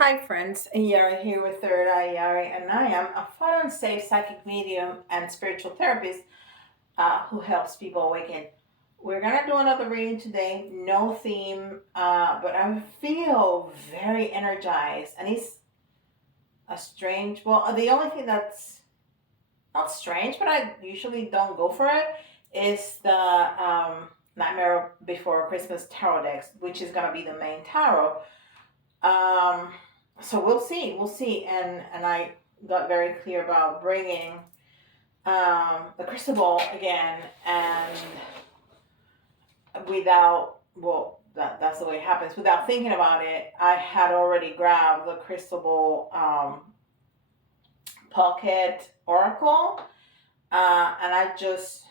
Hi friends, Yari here with Third Eye Yari, and I am a fun and safe psychic medium and spiritual therapist who helps people awaken. We're gonna do another reading today, no theme, but I feel very energized, and it's a strange. Well, the only thing that's not strange, but I usually don't go for it, is the Nightmare Before Christmas tarot decks, which is gonna be the main tarot. Um, so we'll see, and I got very clear about bringing the crystal ball again, and that's the way it happens. Without thinking about it, I had already grabbed the crystal ball pocket oracle, and I just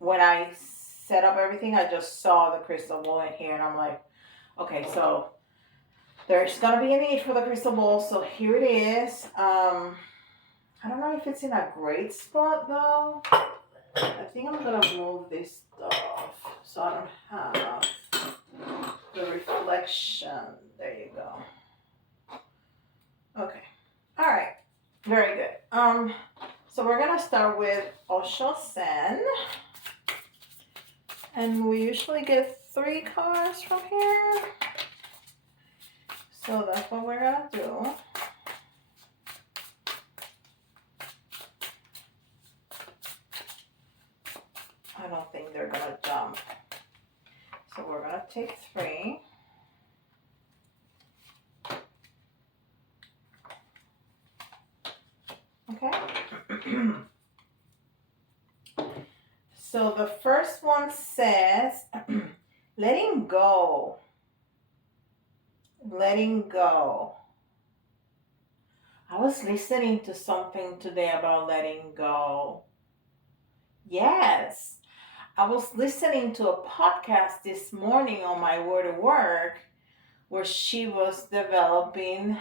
when I set up everything, I just saw the crystal ball in here, and I'm like, okay, so there's gonna be a need for the crystal ball, so here it is. I don't know if it's in a great spot though. I think I'm gonna move this stuff so I don't have the reflection. There you go. Okay. All right. Very good. So we're gonna start with Osho Sen, and we usually get 3 cards from here. So that's what we're gonna do. I don't think they're gonna jump. So we're gonna take 3. Okay. So the first one says, letting go. Letting go. I was listening to something today about letting go. Yes. I was listening to a podcast this morning on my way to work where she was developing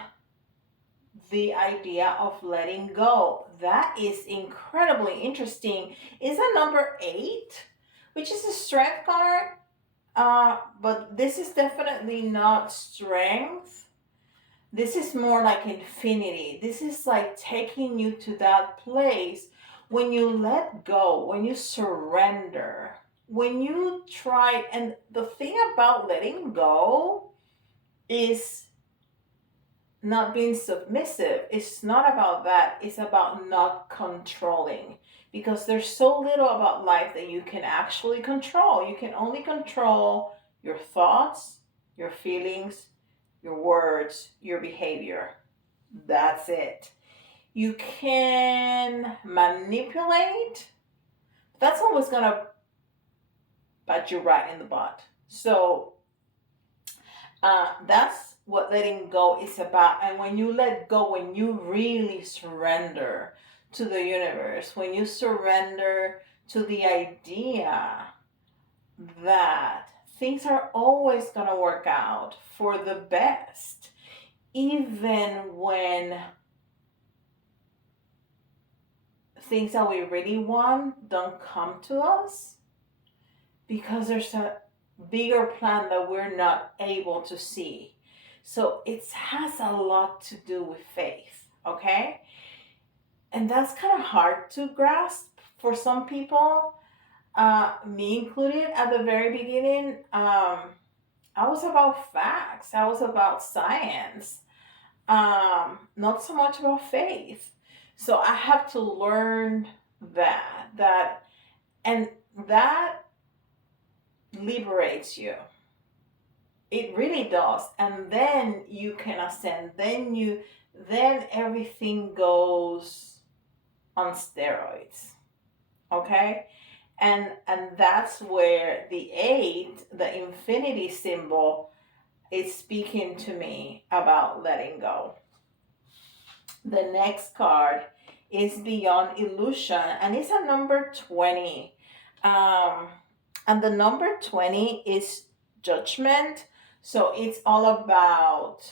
the idea of letting go. That is incredibly interesting. Is a number 8, which is a strength card, but this is definitely not strength. This is more like infinity. This is like taking you to that place when you let go, when you surrender, when you try. And the thing about letting go is not being submissive. It's not about that. It's about not controlling. Because there's so little about life that you can actually control. You can only control your thoughts, your feelings, your words, your behavior. That's it. You can manipulate. That's always going to bite you right in the butt. So that's what letting go is about. And when you let go, when you really surrender to the universe, when you surrender to the idea that things are always going to work out for the best, even when things that we really want don't come to us, because there's a bigger plan that we're not able to see. So it has a lot to do with faith, okay? And that's kind of hard to grasp for some people, me included at the very beginning. I was about facts, I was about science, not so much about faith. So I have to learn that, and that liberates you. It really does. And then you can ascend. Then everything goes on steroids. Okay? And that's where the 8, the infinity symbol, is speaking to me about letting go. The next card is Beyond Illusion, and it's a number 20. And the number 20 is judgment. So it's all about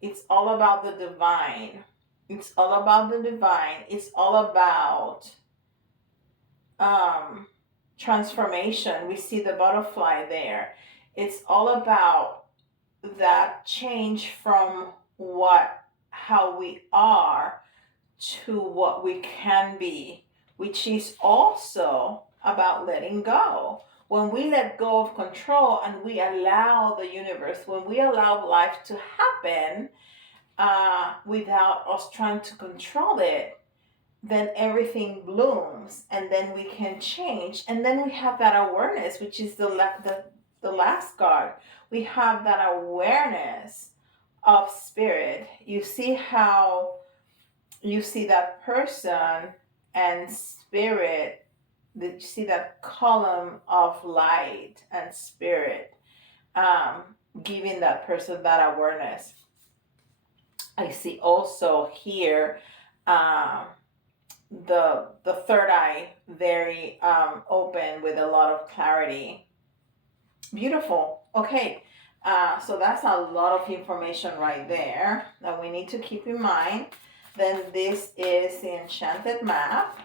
the divine. It's all about the divine. It's all about um transformation. We see the butterfly there. It's all about that change from how we are to what we can be, which is also about letting go. When we let go of control and we allow the universe, when we allow life to happen without us trying to control it, then everything blooms and then we can change. And then we have that awareness, which is the last card. We have that awareness of spirit. You see that person and spirit, you see that column of light and spirit, um, giving that person that awareness. I see also here um, the third eye very open with a lot of clarity. Beautiful. Okay. So that's a lot of information right there that we need to keep in mind. Then this is the enchanted map.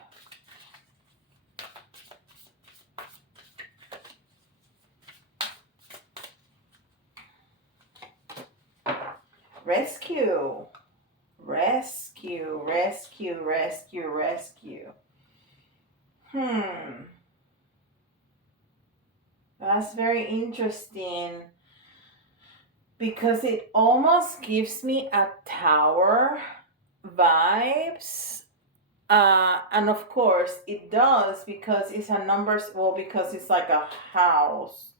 Rescue. Rescue, rescue, rescue, rescue. That's very interesting because it almost gives me a tower vibes. And of course it does because it's a numbers, well, because it's like a house,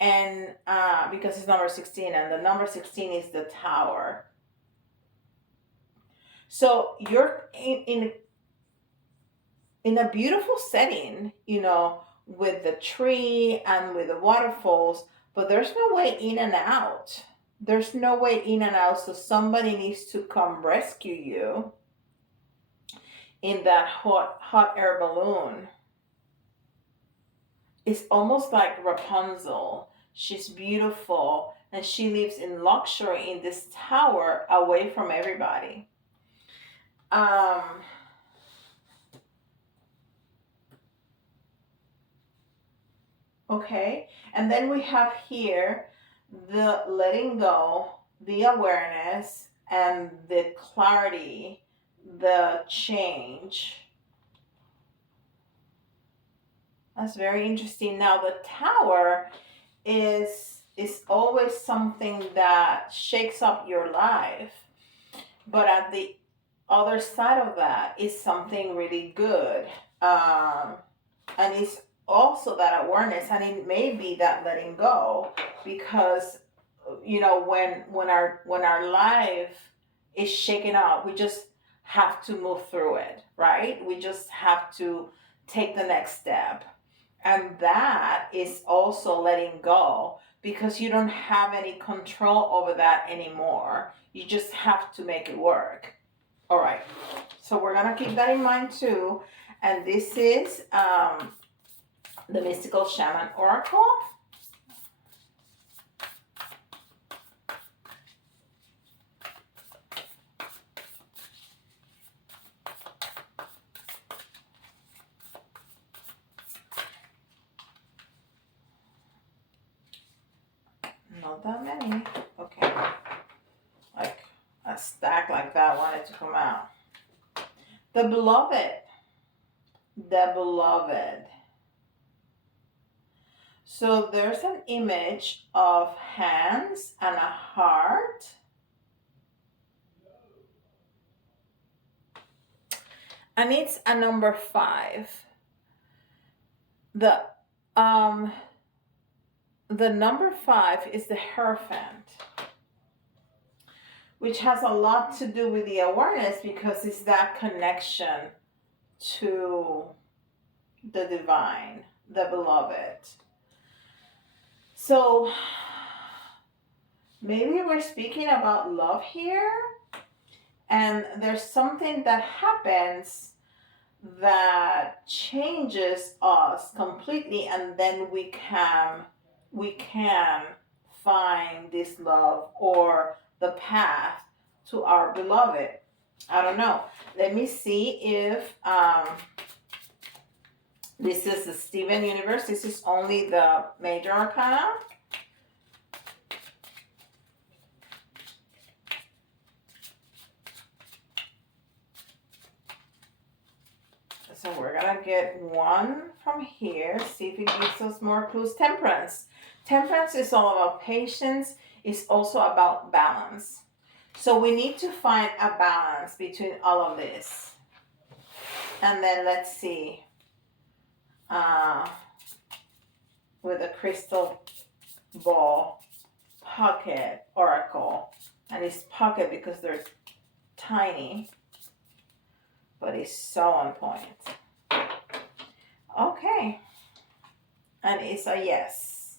and because it's number 16 and the number 16 is the tower. So you're in a beautiful setting, with the tree and with the waterfalls, but there's no way in and out. There's no way in and out, so somebody needs to come rescue you in that hot air balloon. It's almost like Rapunzel. She's beautiful and she lives in luxury in this tower away from everybody. Okay, and then we have here the letting go, the awareness, and the clarity, the change. That's very interesting. Now the tower is always something that shakes up your life, but at the other side of that is something really good, and it's also that awareness, and it may be that letting go, because when our life is shaken up, we just have to move through it, right? We just have to take the next step, and that is also letting go, because you don't have any control over that anymore. You just have to make it work. All right, so we're gonna keep that in mind too. And this is the Mystical Shaman Oracle. Not that many. Okay. Like a stack like that wanted to come out. The Beloved. The Beloved. So there's an image of hands and a heart. And it's a number 5. The number 5 is the Hierophant, which has a lot to do with the awareness, because it's that connection to the divine, the beloved. So maybe we're speaking about love here, and there's something that happens that changes us completely, and then we can find this love or the path to our beloved. I don't know. Let me see if this is the Steven Universe. This is only the major arcana. So we're gonna get one from here, see if it gives us more clues. Temperance. Temperance is all about patience, it's also about balance. So we need to find a balance between all of this. And then let's see. With a crystal ball pocket oracle. And it's pocket because they're tiny, but it's so on point. Okay. And it's a yes.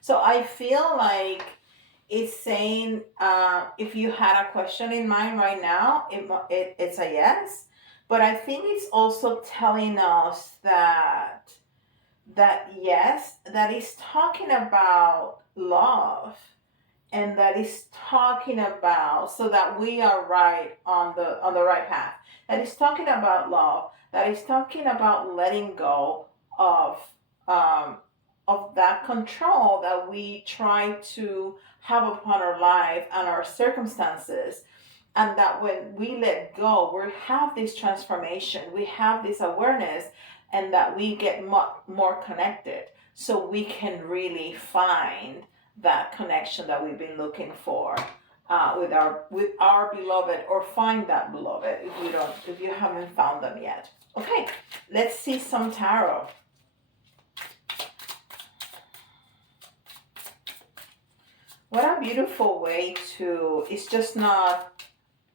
So I feel like it's saying if you had a question in mind right now, it's a yes. But I think it's also telling us that yes, that is talking about love, and that is talking about, so that we are right on the right path. That is talking about love. That is talking about letting go um, of that control that we try to have upon our life and our circumstances, and that when we let go, we have this transformation, we have this awareness, and that we get more connected, so we can really find that connection that we've been looking for with our beloved, or find that beloved if you haven't found them yet. Okay, let's see some tarot. What a beautiful way to, it's just not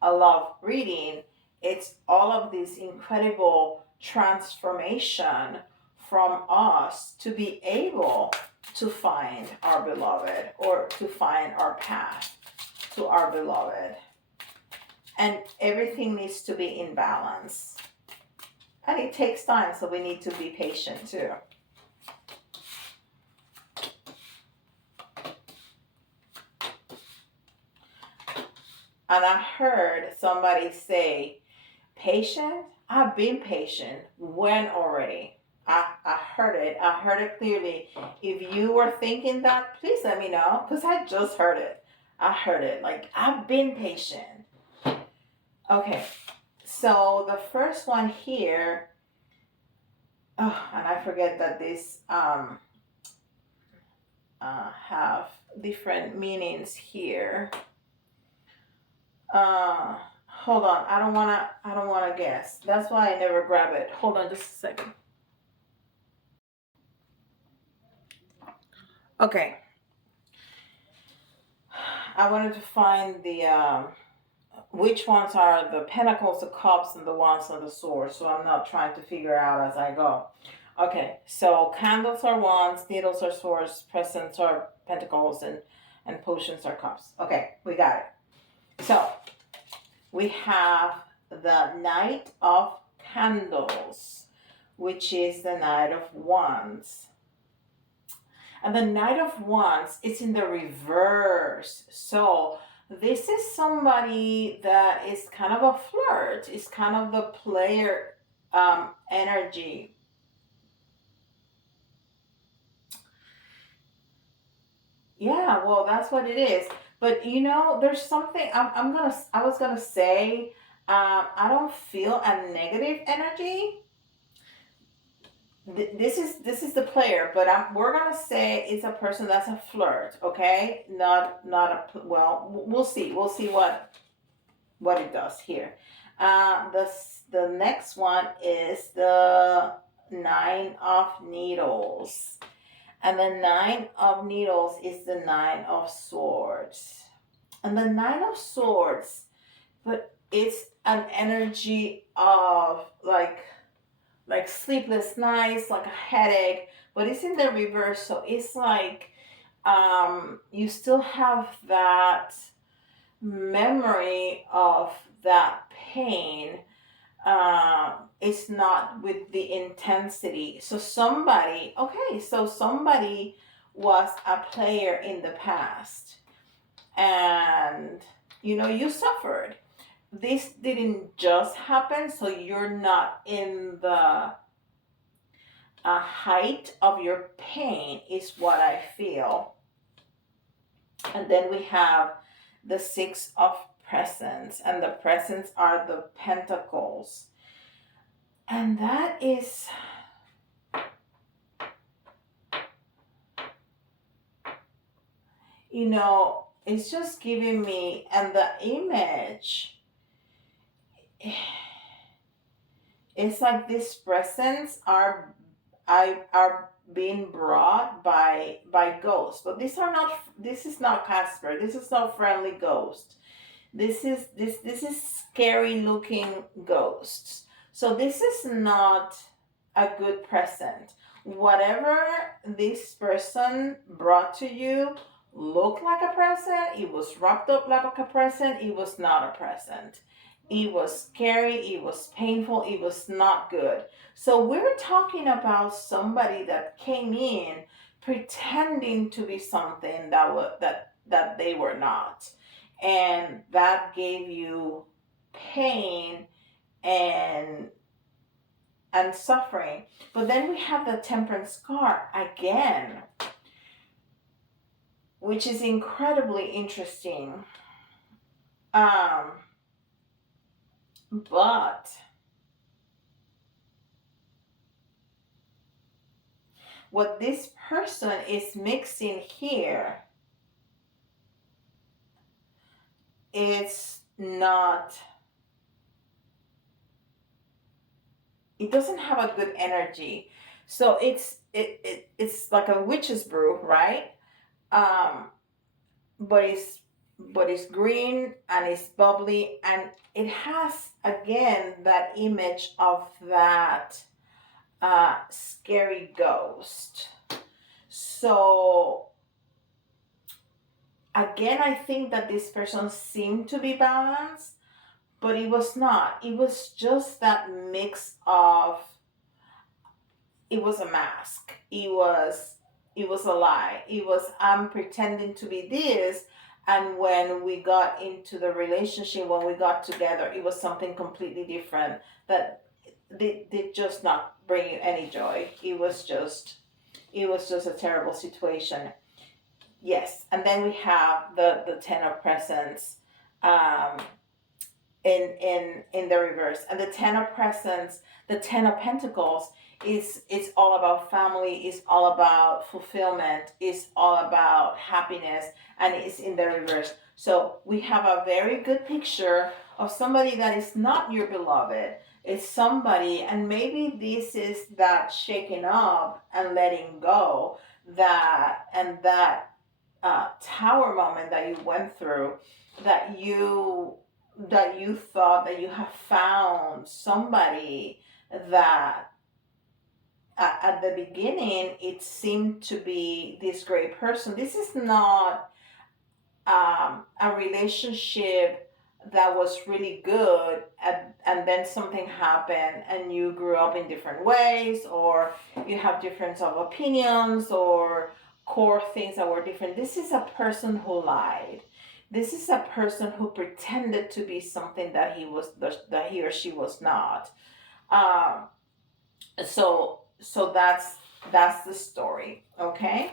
a love reading, it's all of this incredible transformation from us to be able to find our beloved, or to find our path to our beloved. And everything needs to be in balance. And it takes time, so we need to be patient too. And I heard somebody say, patient? I've been patient. When already? I heard it. I heard it clearly. If you were thinking that, please let me know, because I just heard it. I heard it. Like, I've been patient. Okay. So the first one here, oh, and I forget that this have different meanings here. Hold on. I don't wanna guess. That's why I never grab it. Hold on just a second. Okay. I wanted to find the which ones are the pentacles, the cups, and the wands and the swords. So I'm not trying to figure out as I go. Okay, so candles are wands, needles are swords, presents are pentacles, and potions are cups. Okay, we got it. So we have the Knight of Candles, which is the Knight of Wands. And the Knight of Wands is in the reverse. So this is somebody that is kind of a flirt, is kind of the player energy. Yeah, well, that's what it is. But there's something I was gonna say. I don't feel a negative energy. This is the player, but we're gonna say it's a person that's a flirt. Okay, not a, well. We'll see. We'll see what it does here. The next one is the Nine of Needles. And the Nine of Needles is the Nine of Swords. And the Nine of Swords, but it's an energy of like sleepless nights, like a headache, but it's in the reverse. So it's like you still have that memory of that pain. It's not with the intensity. So somebody was a player in the past, and you suffered. This didn't just happen, so you're not in the height of your pain, is what I feel. And then we have the Six of presence, and the presence are the pentacles. And that is, it's just giving me, and the image, it's like these presents are being brought by ghosts, but this is not Casper, this is not friendly ghost. This is scary looking ghosts. So this is not a good present. Whatever this person brought to you looked like a present, it was wrapped up like a present, it was not a present. It was scary, it was painful, it was not good. So we're talking about somebody that came in pretending to be something that they were not. And that gave you pain and suffering. But then we have the temperance card again, which is incredibly interesting. But what this person is mixing here, it's not, it doesn't have a good energy. So it's like a witch's brew, right? Um, but it's green and it's bubbly, and it has again that image of that scary ghost. So again, I think that this person seemed to be balanced, but it was not. It was just that mix of, it was a mask. It was a lie. It was, I'm pretending to be this, and when we got into the relationship, when we got together, it was something completely different that did just not bring you any joy. It was just a terrible situation. Yes, and then we have the Ten of Presents, um, in the reverse, and the Ten of Presents, the Ten of Pentacles is, it's all about family, it's all about fulfillment, it's all about happiness, and it's in the reverse. So we have a very good picture of somebody that is not your beloved. It's somebody, and maybe this is that shaking up and letting go, that tower moment that you went through, that you thought that you have found somebody that, at the beginning it seemed to be this great person. This is not a relationship that was really good, and then something happened and you grew up in different ways, or you have difference of opinions, or core things that were different. This is a person who lied. This is a person who pretended to be something that he or she was not. um, so that's the story. Okay,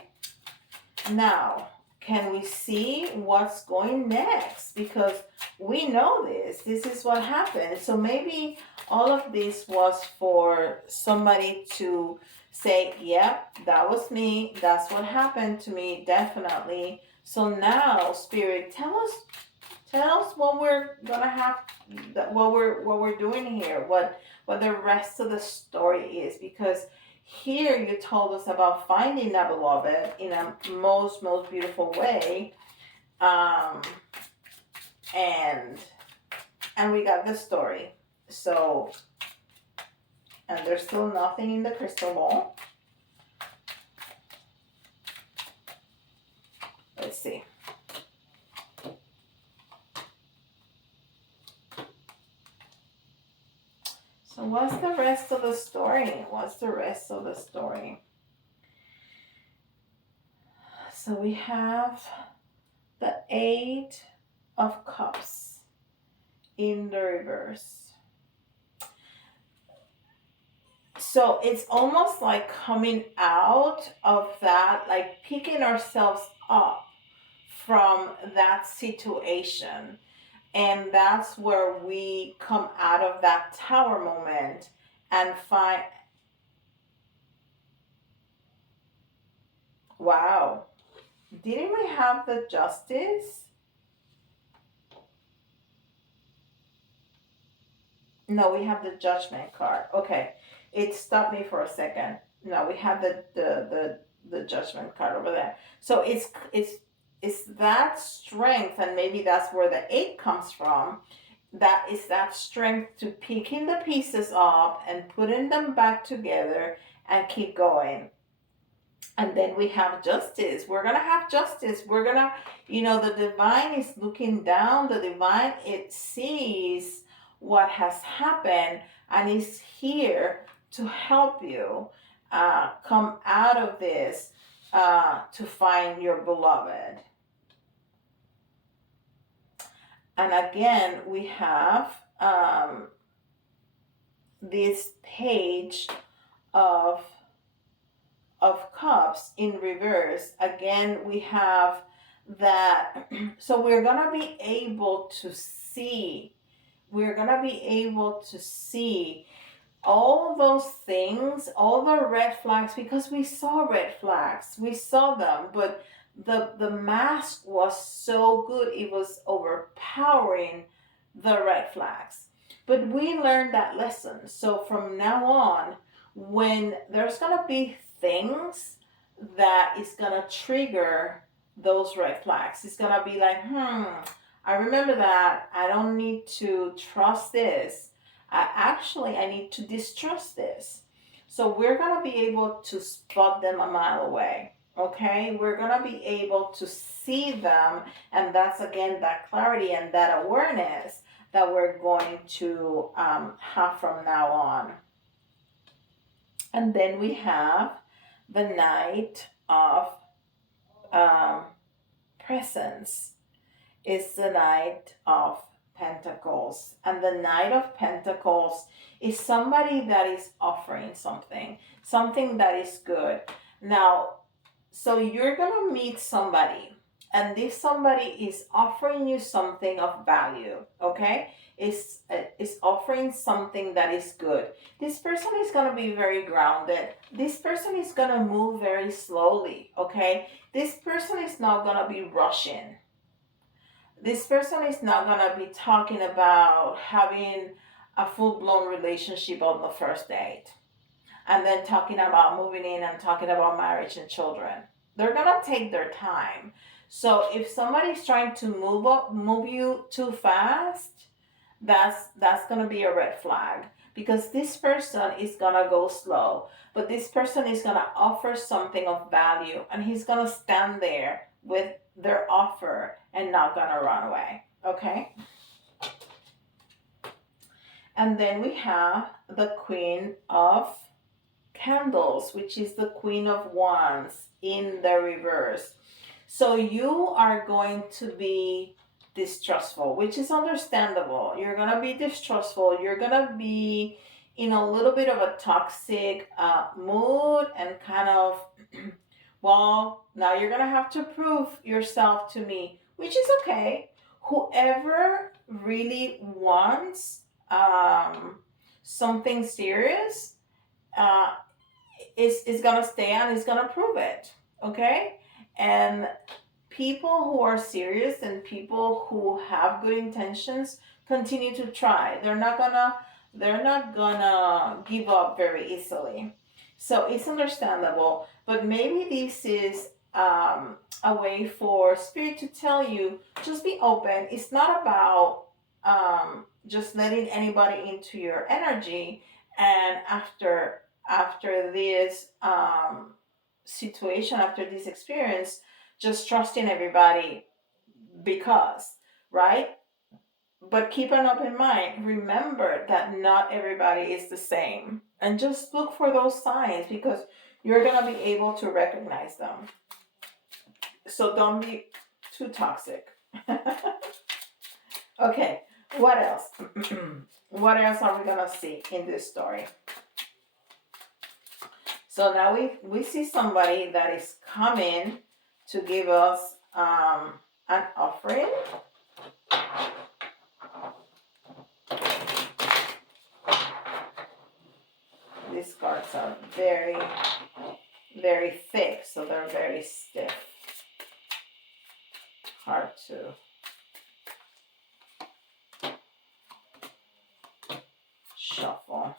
now can we see what's going next? Because we know this is what happened. So maybe all of this was for somebody to say, yep, that was me, that's what happened to me, definitely. So now, Spirit, tell us what we're gonna have, what we're doing here, what the rest of the story is. Because here you told us about finding that beloved in a most beautiful way, um, and we got this story. So, and there's still nothing in the crystal ball. Let's see. So what's the rest of the story? So we have the Eight of Cups in the reverse. So it's almost like coming out of that, like picking ourselves up from that situation. And that's where we come out of that tower moment and find, wow, didn't we have the justice? No, we have the judgment card. Okay. It stopped me for a second. No, we have the judgment card over there. So it's that strength, and maybe that's where the eight comes from. That is that strength to picking the pieces up and putting them back together and keep going. And then we have justice. We're gonna have justice. We're gonna, the divine is looking down. The divine, it sees what has happened and is here to help you come out of this, to find your beloved. And again, we have this page of cups in reverse. Again, we have that. So we're gonna be able to see, all those things, all the red flags, because we saw red flags, we saw them, but the mask was so good, it was overpowering the red flags. But we learned that lesson. So from now on, when there's gonna be things that is gonna trigger those red flags, it's gonna be like, I remember that. I don't need to trust this. I need to distrust this. So we're gonna be able to spot them a mile away. Okay, we're gonna be able to see them, and that's again that clarity and that awareness that we're going to have from now on. And then we have the Knight of Presence. Is the Knight of Pentacles. And the Knight of Pentacles is somebody that is offering something that is good. Now, so you're going to meet somebody, and this somebody is offering you something of value, okay? Is offering something that is good. This person is going to be very grounded. This person is going to move very slowly, okay? This person is not going to be rushing. This person is not going to be talking about having a full-blown relationship on the first date and then talking about moving in and talking about marriage and children. They're going to take their time. So if somebody's trying to move you too fast, that's going to be a red flag, because this person is going to go slow, but this person is going to offer something of value, and he's going to stand there with their offer and not going to run away. Okay? And then we have the Queen of Candles, which is the Queen of Wands in the reverse. So you are going to be distrustful, which is understandable. You're going to be distrustful. You're going to be in a little bit of a toxic mood and kind of, well, now you're going to have to prove yourself to me, which is okay. Whoever really wants something serious is going to stay and is going to prove it, okay? And people who are serious and people who have good intentions continue to try. They're not gonna give up very easily. So it's understandable, but maybe this is a way for spirit to tell you, just be open. It's not about just letting anybody into your energy, and after this situation, after this experience, just trusting everybody because, right? But keep an open mind. Remember that not everybody is the same. And just look for those signs, because you're going to be able to recognize them. So don't be too toxic. Okay, what else? What else are we going to see in this story? So now we see somebody that is coming to give us an offering. these cards are very, very thick, so they're very stiff. Hard to shuffle.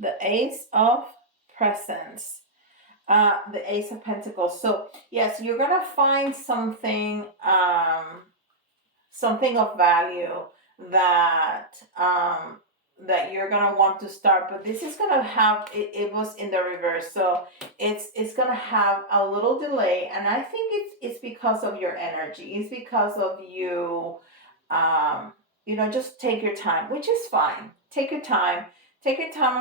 The Ace of Presents. The Ace of Pentacles. So yes, you're gonna find something of value that that you're gonna want to start, but this is gonna have it was in the reverse, so it's gonna have a little delay, and I think it's because of your energy. It's because of you. um just take your time, which is fine. Take your time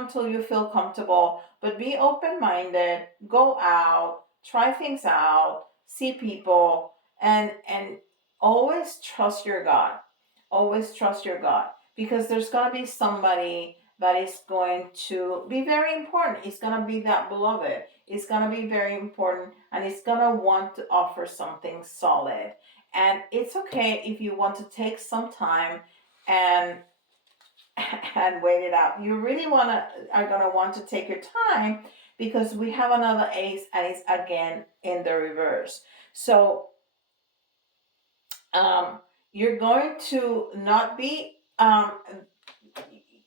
until you feel comfortable, but be open-minded. Go out, try things out, see people, and always trust your God. Always trust your God, because there's going to be somebody that is going to be very important. It's going to be that beloved. It's going to be very important, and it's going to want to offer something solid. And it's okay if you want to take some time and and wait it out. You really are going to want to take your time, because we have another ace, and it's again in the reverse. So um, you're going to not be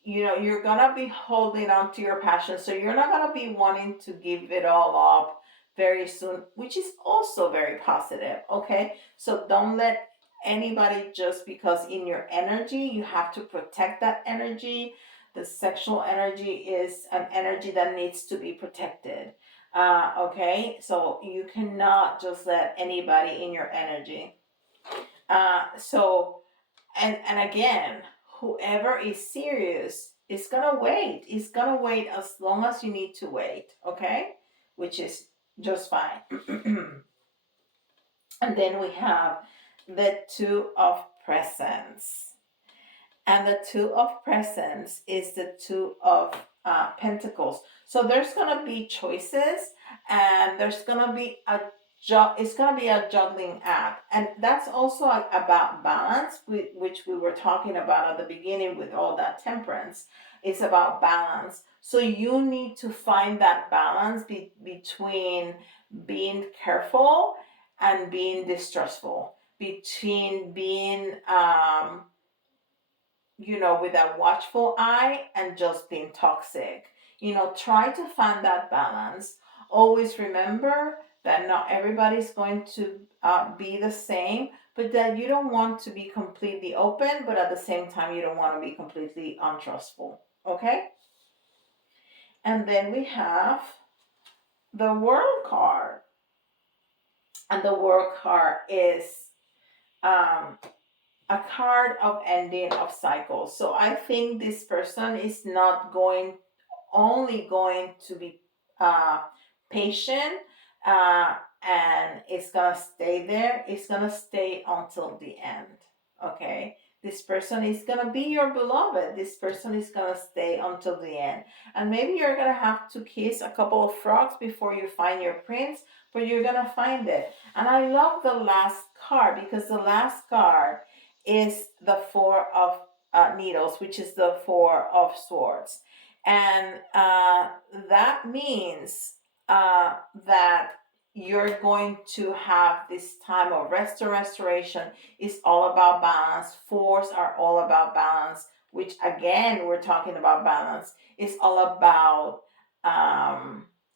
you're gonna be holding on to your passion, so you're not gonna be wanting to give it all up very soon, which is also very positive. Okay, so don't let anybody, just because in your energy you have to protect that energy. The sexual energy is an energy that needs to be protected. Okay, so you cannot just let anybody in your energy. So and again, whoever is serious is gonna wait. It's gonna wait as long as you need to wait. Okay, which is just fine. And then we have the Two of Presents. And the Two of Presents is the Two of Pentacles. So there's gonna be choices, and there's gonna be it's gonna be a juggling act, and that's also about balance, which we were talking about at the beginning with all that temperance. It's about balance. So you need to find that balance between being careful and being distrustful, between being with a watchful eye and just being toxic. Try to find that balance. Always remember that not everybody's going to be the same, but that you don't want to be completely open, but at the same time, you don't want to be completely untrustful. Okay? And then we have the World card. And the World card is um, a card of ending of cycles. So I think this person is not only going to be uh, patient, and it's gonna stay there. It's gonna stay until the end. Okay. This person is gonna be your beloved. This person is gonna stay until the end. And maybe you're gonna have to kiss a couple of frogs before you find your prince, but you're gonna find it. And I love the last card, because the last card is the Four of Needles, which is the Four of Swords. And that means that you're going to have this time of rest and restoration. Is all about balance. Fours are all about balance, which again, we're talking about balance. It's all about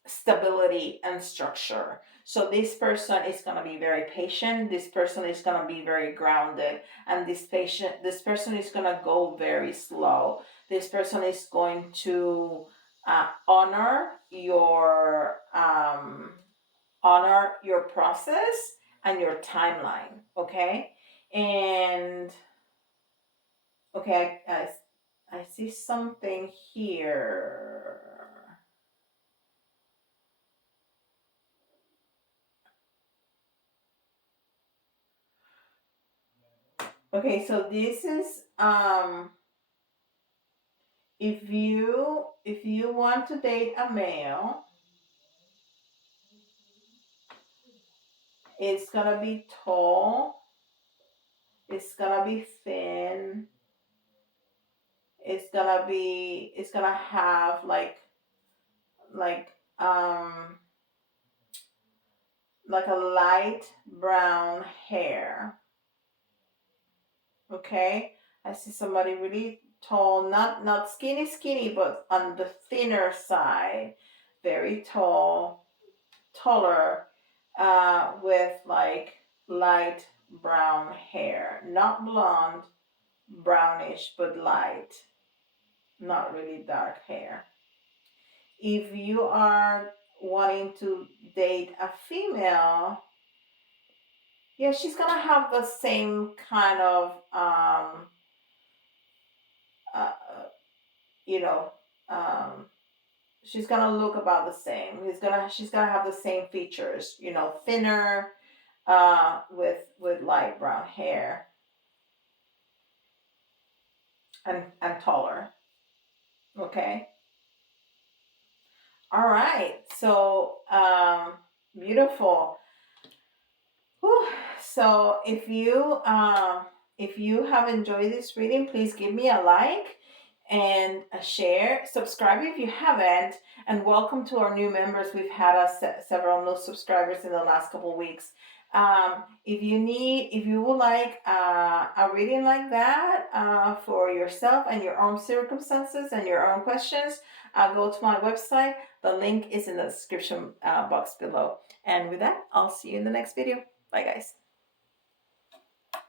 stability and structure. So this person is going to be very patient. This person is going to be very grounded, and this person is going to go very slow. This person is going to honor your process and your timeline. Okay, and okay, I see something here. Okay, so this is if you want to date a male, It's gonna be tall. It's gonna be thin. It's gonna have like um like a light brown hair. Okay? I see somebody really tall, not skinny skinny, but on the thinner side. Very tall, taller, with like light brown hair. Not blonde, brownish, but light. Not really dark hair. If you are wanting to date a female, yeah, she's gonna have the same kind of uh, you know, um, she's gonna look about the same. She's gonna have the same features, thinner, with light brown hair and taller. Okay. All right. So beautiful. Whew. So if you have enjoyed this reading, please give me a like and a share. Subscribe if you haven't, and welcome to our new members. We've had several new subscribers in the last couple of weeks. If you would like a reading like that for yourself and your own circumstances and your own questions, go to my website. The link is in the description box below. And with that, I'll see you in the next video. Bye, guys.